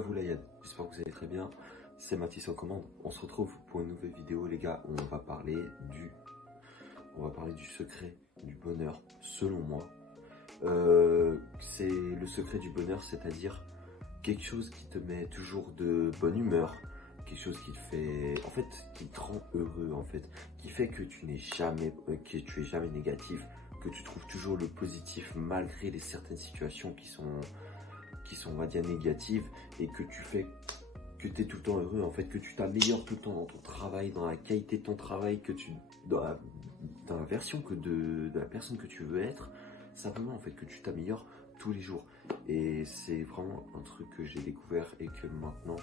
à vous la Yann, j'espère que vous allez très bien, c'est Mathis en commande. On se retrouve pour une nouvelle vidéo les gars, où on va parler du secret du bonheur, selon moi. C'est le secret du bonheur, c'est-à-dire quelque chose qui te met toujours de bonne humeur, quelque chose qui te fait, en fait, qui te rend heureux en fait, qui fait que tu n'es jamais, que tu es jamais négatif, que tu trouves toujours le positif malgré certaines situations qui sont on va dire négatives, et que tu fais que tu es tout le temps heureux en fait, que tu t'améliores tout le temps dans ton travail, dans la qualité de ton travail, que tu dans la version de la personne que tu veux être, simplement en fait que tu t'améliores tous les jours. Et c'est vraiment un truc que j'ai découvert et que maintenant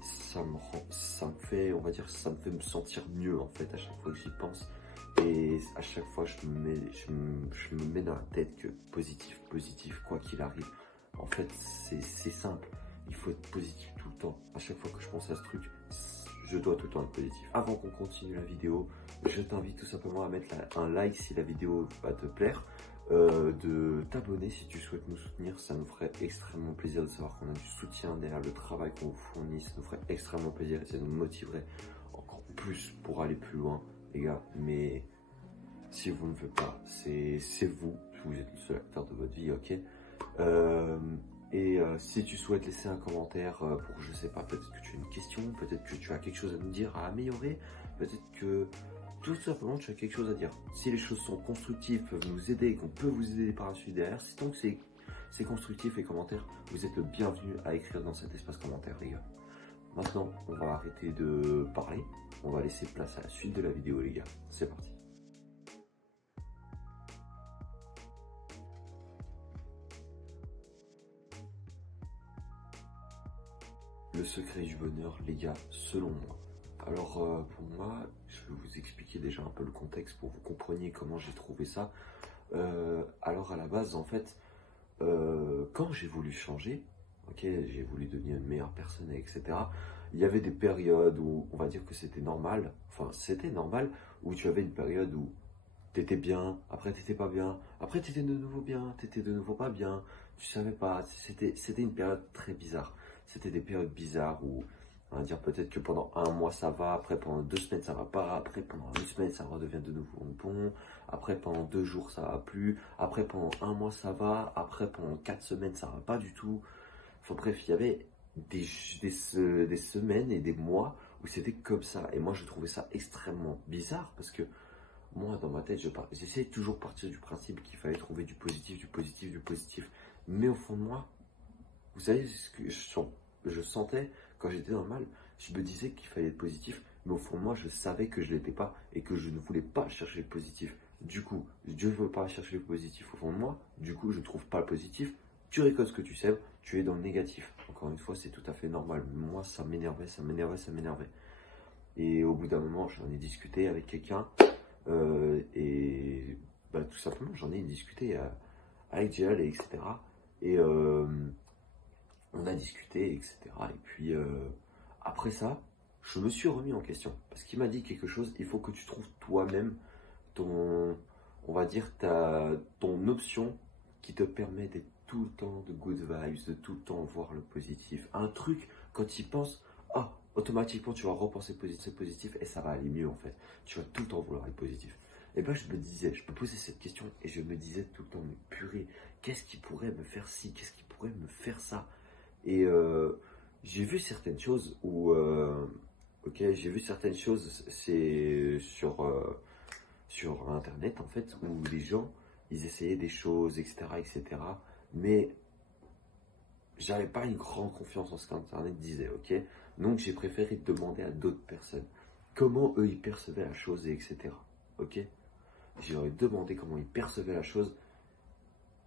ça me fait, on va dire, ça me fait me sentir mieux en fait à chaque fois que j'y pense. Et à chaque fois je me mets dans la tête que positif quoi qu'il arrive. En fait c'est simple, il faut être positif tout le temps. À chaque fois que je pense à ce truc, je dois tout le temps être positif. Avant qu'on continue la vidéo, je t'invite tout simplement à mettre un like si la vidéo va te plaire, de t'abonner si tu souhaites nous soutenir, ça nous ferait extrêmement plaisir de savoir qu'on a du soutien derrière le travail qu'on vous fournit, ça nous ferait extrêmement plaisir et ça nous motiverait encore plus pour aller plus loin les gars. Mais si vous ne le faites pas, c'est vous êtes le seul acteur de votre vie, ok. Si tu souhaites laisser un commentaire pour, je sais pas, peut-être que tu as une question, peut-être que tu as quelque chose à nous dire, à améliorer, peut-être que tout simplement tu as quelque chose à dire. Si les choses sont constructives, peuvent nous aider et qu'on peut vous aider par la suite derrière, si tant que c'est constructif et commentaire, vous êtes le bienvenu à écrire dans cet espace commentaire les gars. Maintenant, on va arrêter de parler, on va laisser place à la suite de la vidéo les gars. C'est parti. Le secret du bonheur, les gars, selon moi. Alors, pour moi, je vais vous expliquer déjà un peu le contexte pour que vous compreniez comment j'ai trouvé ça. Alors, à la base, en fait, quand j'ai voulu changer, ok, j'ai voulu devenir une meilleure personne, etc., il y avait des périodes où, on va dire que c'était normal, où tu avais une période où t'étais bien, après t'étais pas bien, après t'étais de nouveau bien, t'étais de nouveau pas bien, tu savais pas, c'était une période très bizarre. C'était des périodes bizarres où, on va dire peut-être que pendant un mois ça va, après pendant 2 semaines ça va pas, après pendant une semaine ça redevient de nouveau bon, après pendant 2 jours ça va plus, après pendant un mois ça va, après pendant 4 semaines ça va pas du tout. Enfin bref, il y avait des semaines et des mois où c'était comme ça. Et moi je trouvais ça extrêmement bizarre parce que moi, dans ma tête, j'essaie toujours de partir du principe qu'il fallait trouver du positif, du positif, du positif. Mais au fond de moi, vous savez ce que je sentais quand j'étais dans le mal? Je me disais qu'il fallait être positif, mais au fond de moi, je savais que je ne l'étais pas et que je ne voulais pas chercher le positif. Du coup, je ne veux pas chercher le positif au fond de moi. Du coup, je ne trouve pas le positif. Tu récoltes ce que tu sèmes, tu es dans le négatif. Encore une fois, c'est tout à fait normal. Moi, ça m'énervait, ça m'énervait, ça m'énervait. Et au bout d'un moment, j'en ai discuté avec quelqu'un. Tout simplement, j'en ai discuté avec Jill, etc. Et on a discuté, etc. Et puis après ça, je me suis remis en question. Parce qu'il m'a dit quelque chose, il faut que tu trouves toi-même on va dire, ton option qui te permet d'être tout le temps de good vibes, de tout le temps voir le positif. Un truc, quand tu y penses, automatiquement tu vas repenser positif et ça va aller mieux en fait. Tu vas tout le temps vouloir être positif. Et ben je me posais cette question et je me disais tout le temps, mais purée, qu'est-ce qui pourrait me faire ci, qu'est-ce qui pourrait me faire ça? Et j'ai vu certaines choses j'ai vu certaines choses, c'est sur internet en fait, où les gens, ils essayaient des choses, etc. Mais j'avais pas une grande confiance en ce qu'Internet disait, ok? Donc j'ai préféré demander à d'autres personnes comment eux ils percevaient la chose, et etc. Ok? J'aurais demandé comment ils percevaient la chose,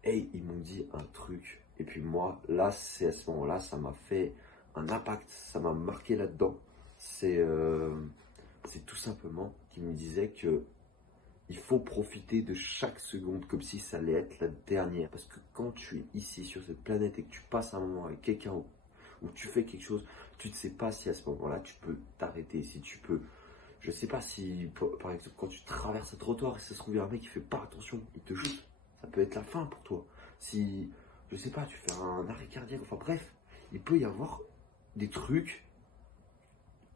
et ils m'ont dit un truc. Et puis moi, là, c'est à ce moment-là, ça m'a fait un impact, ça m'a marqué là-dedans. C'est tout simplement qu'ils me disaient que il faut profiter de chaque seconde comme si ça allait être la dernière. Parce que quand tu es ici sur cette planète et que tu passes un moment avec quelqu'un où tu fais quelque chose, tu ne sais pas si à ce moment-là tu peux t'arrêter. Si tu peux, je ne sais pas si, par exemple, quand tu traverses un trottoir et ça se trouve, il y a un mec qui fait pas attention, il te jute. Ça peut être la fin pour toi. Si, je sais pas, tu fais un arrêt cardiaque, enfin bref, il peut y avoir des trucs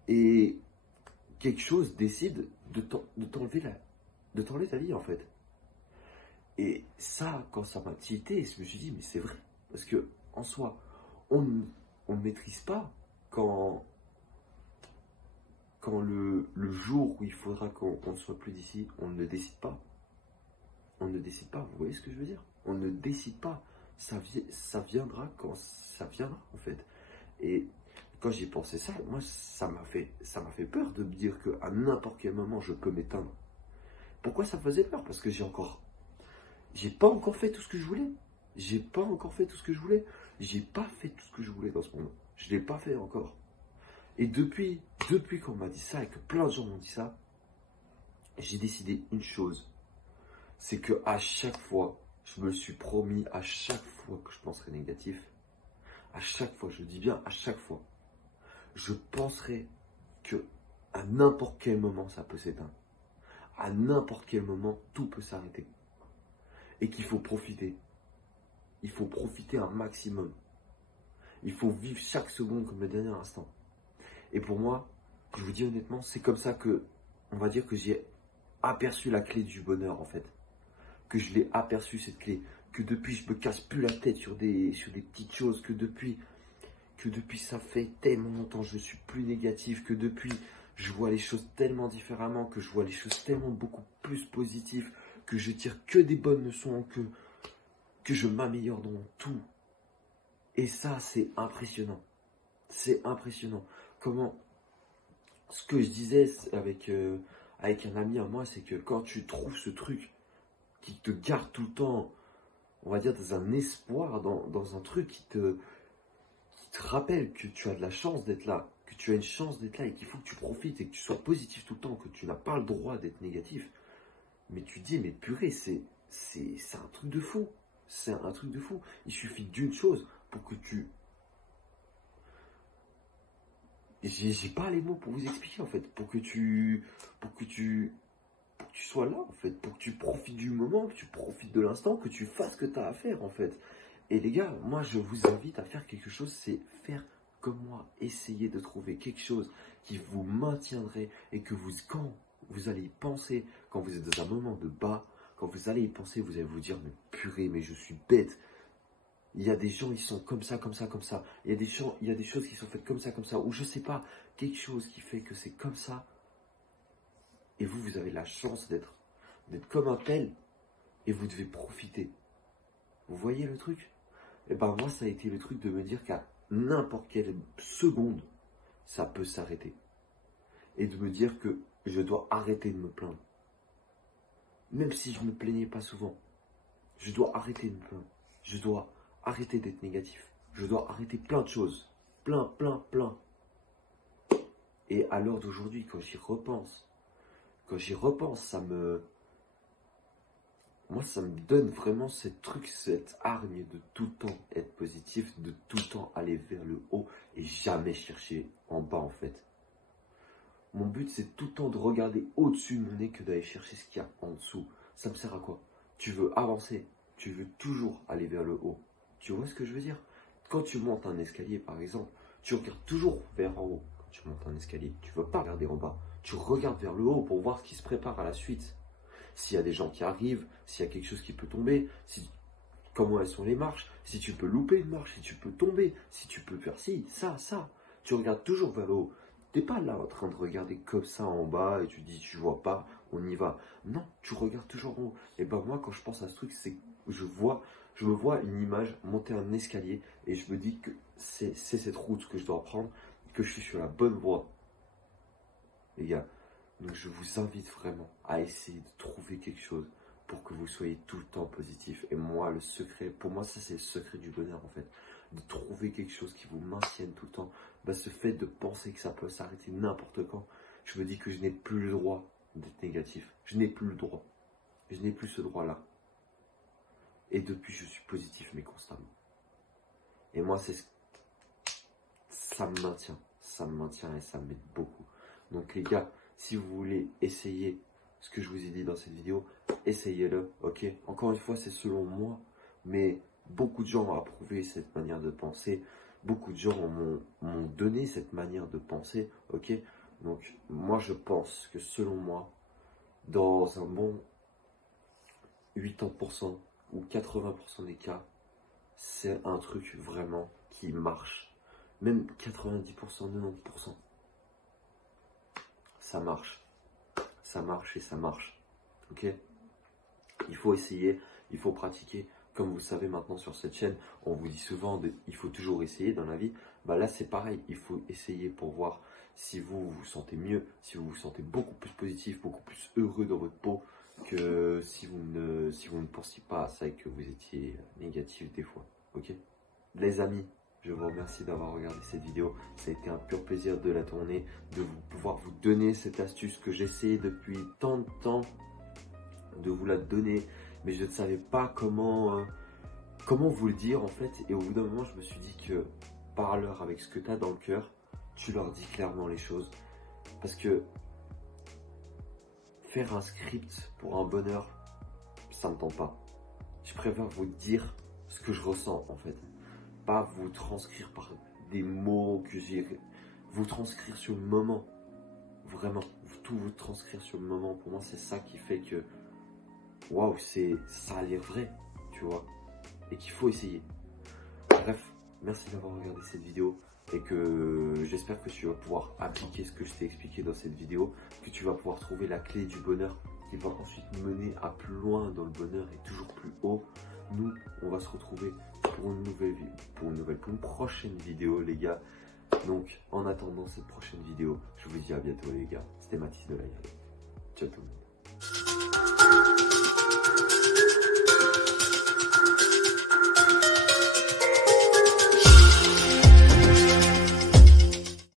et quelque chose décide de t'enlever ta vie en fait. Et ça, quand ça m'a tilté, je me suis dit, mais c'est vrai. Parce que, en soi, on ne maîtrise pas quand, quand le jour où il faudra qu'on ne soit plus d'ici, on ne décide pas. On ne décide pas, vous voyez ce que je veux dire? On ne décide pas. Ça viendra quand ça viendra, en fait. Et quand j'ai pensé ça, moi, ça m'a fait peur de me dire qu'à n'importe quel moment, je peux m'éteindre. Pourquoi ça me faisait peur? Parce que j'ai pas encore fait tout ce que je voulais. J'ai pas encore fait tout ce que je voulais. J'ai pas fait tout ce que je voulais dans ce monde. Je l'ai pas fait encore. Et depuis qu'on m'a dit ça et que plein de gens m'ont dit ça, j'ai décidé une chose. C'est que à chaque fois, je me suis promis, à chaque fois que je penserai négatif, à chaque fois, je dis bien à chaque fois, je penserai que à n'importe quel moment ça peut s'éteindre. À n'importe quel moment, tout peut s'arrêter. Et qu'il faut profiter. Il faut profiter un maximum. Il faut vivre chaque seconde comme le dernier instant. Et pour moi, je vous dis honnêtement, c'est comme ça que, on va dire que j'ai aperçu la clé du bonheur en fait. Que je l'ai aperçu cette clé. Que depuis, je me casse plus la tête sur des petites choses. Que depuis, ça fait tellement longtemps, je suis plus négatif. Que depuis, je vois les choses tellement différemment. Que je vois les choses tellement beaucoup plus positives. Que je tire que des bonnes leçons. Que je m'améliore dans tout. Et ça, c'est impressionnant. C'est impressionnant. Comment, ce que je disais avec un ami à moi, c'est que quand tu trouves ce truc qui te garde tout le temps, on va dire, dans un espoir, dans un truc qui te rappelle que tu as de la chance d'être là, que tu as une chance d'être là et qu'il faut que tu profites et que tu sois positif tout le temps, que tu n'as pas le droit d'être négatif. Mais tu te dis, mais purée, c'est un truc de fou. C'est un truc de fou. Il suffit d'une chose pour que tu... J'ai pas les mots pour vous expliquer en fait. Pour que tu sois là en fait. Pour que tu profites du moment, que tu profites de l'instant, que tu fasses ce que tu as à faire en fait. Et les gars, moi je vous invite à faire quelque chose, c'est faire comme moi. Essayez de trouver quelque chose qui vous maintiendrait et que vous, quand vous allez y penser, quand vous êtes dans un moment de bas, quand vous allez y penser, vous allez vous dire, mais purée, mais je suis bête. Il y a des gens, ils sont comme ça, comme ça, comme ça. Il y a des choses qui sont faites comme ça. Ou je sais pas, quelque chose qui fait que c'est comme ça. Et vous, vous avez la chance d'être comme un tel. Et vous devez profiter. Vous voyez le truc? Et ben moi, ça a été le truc de me dire qu'à n'importe quelle seconde, ça peut s'arrêter. Et de me dire que je dois arrêter de me plaindre. Même si je me plaignais pas souvent. Je dois arrêter de me plaindre. Je dois arrêter d'être négatif. Je dois arrêter plein de choses. Plein. Et à l'heure d'aujourd'hui, quand j'y repense, moi, ça me donne vraiment cette hargne de tout le temps être positif, de tout le temps aller vers le haut et jamais chercher en bas en fait. Mon but, c'est tout le temps de regarder au-dessus de mon nez que d'aller chercher ce qu'il y a en dessous. Ça me sert à quoi? Tu veux avancer, tu veux toujours aller vers le haut. Tu vois ce que je veux dire? Quand tu montes un escalier, par exemple, tu regardes toujours vers en haut. Quand tu montes un escalier, tu ne veux pas regarder en bas. Tu regardes vers le haut pour voir ce qui se prépare à la suite. S'il y a des gens qui arrivent, s'il y a quelque chose qui peut tomber, comment elles sont les marches, si tu peux louper une marche, si tu peux tomber, si tu peux faire ci, ça. Tu regardes toujours vers le haut. T'es pas là en train de regarder comme ça en bas et tu dis tu vois pas, on y va. Non, tu regardes toujours en haut. Et ben moi quand je pense à ce truc, c'est je me vois une image monter un escalier et je me dis que c'est cette route que je dois prendre, que je suis sur la bonne voie. Les gars, donc je vous invite vraiment à essayer de trouver quelque chose pour que vous soyez tout le temps positif. Et moi, le secret, pour moi, ça c'est le secret du bonheur en fait. De trouver quelque chose qui vous maintienne tout le temps. Bah, ce fait de penser que ça peut s'arrêter n'importe quand, je me dis que je n'ai plus le droit d'être négatif. Je n'ai plus le droit. Je n'ai plus ce droit-là. Et depuis, je suis positif, mais constamment. Et moi, ça me maintient. Ça me maintient et ça m'aide beaucoup. Donc les gars, si vous voulez essayer ce que je vous ai dit dans cette vidéo, essayez-le, ok? Encore une fois, c'est selon moi, mais beaucoup de gens ont approuvé cette manière de penser. beaucoup de gens m'ont donné cette manière de penser, ok? Donc, moi, je pense que selon moi, dans un bon 80% ou 80% des cas, c'est un truc vraiment qui marche. Même 90%, 90%. Ça marche. Ça marche et ça marche. Ok? Il faut essayer, il faut pratiquer. Comme vous savez maintenant sur cette chaîne, on vous dit souvent il faut toujours essayer dans la vie. Bah là c'est pareil, il faut essayer pour voir si vous vous sentez mieux, si vous vous sentez beaucoup plus positif, beaucoup plus heureux dans votre peau que si vous ne pensiez pas à ça et que vous étiez négatif des fois. Ok? Les amis, je vous remercie d'avoir regardé cette vidéo. Ça a été un pur plaisir de la tourner, de pouvoir vous donner cette astuce que j'essayais depuis tant de temps de vous la donner, mais je ne savais pas comment vous le dire en fait. Et au bout d'un moment, je me suis dit que parle-leur avec ce que tu as dans le cœur, tu leur dis clairement les choses. Parce que faire un script pour un bonheur, ça ne me tente pas. Je préfère vous dire ce que je ressens en fait. Pas vous transcrire par des mots que j'ai. Vous transcrire sur le moment. Vraiment, tout vous transcrire sur le moment. Pour moi, c'est ça qui fait que waouh, ça a l'air vrai, tu vois, et qu'il faut essayer. Bref, merci d'avoir regardé cette vidéo et que j'espère que tu vas pouvoir appliquer ce que je t'ai expliqué dans cette vidéo, que tu vas pouvoir trouver la clé du bonheur qui va ensuite mener à plus loin dans le bonheur et toujours plus haut. Nous, on va se retrouver pour une prochaine vidéo, les gars. Donc, en attendant cette prochaine vidéo, je vous dis à bientôt, les gars. C'était Mathis de la Ciao tout le monde.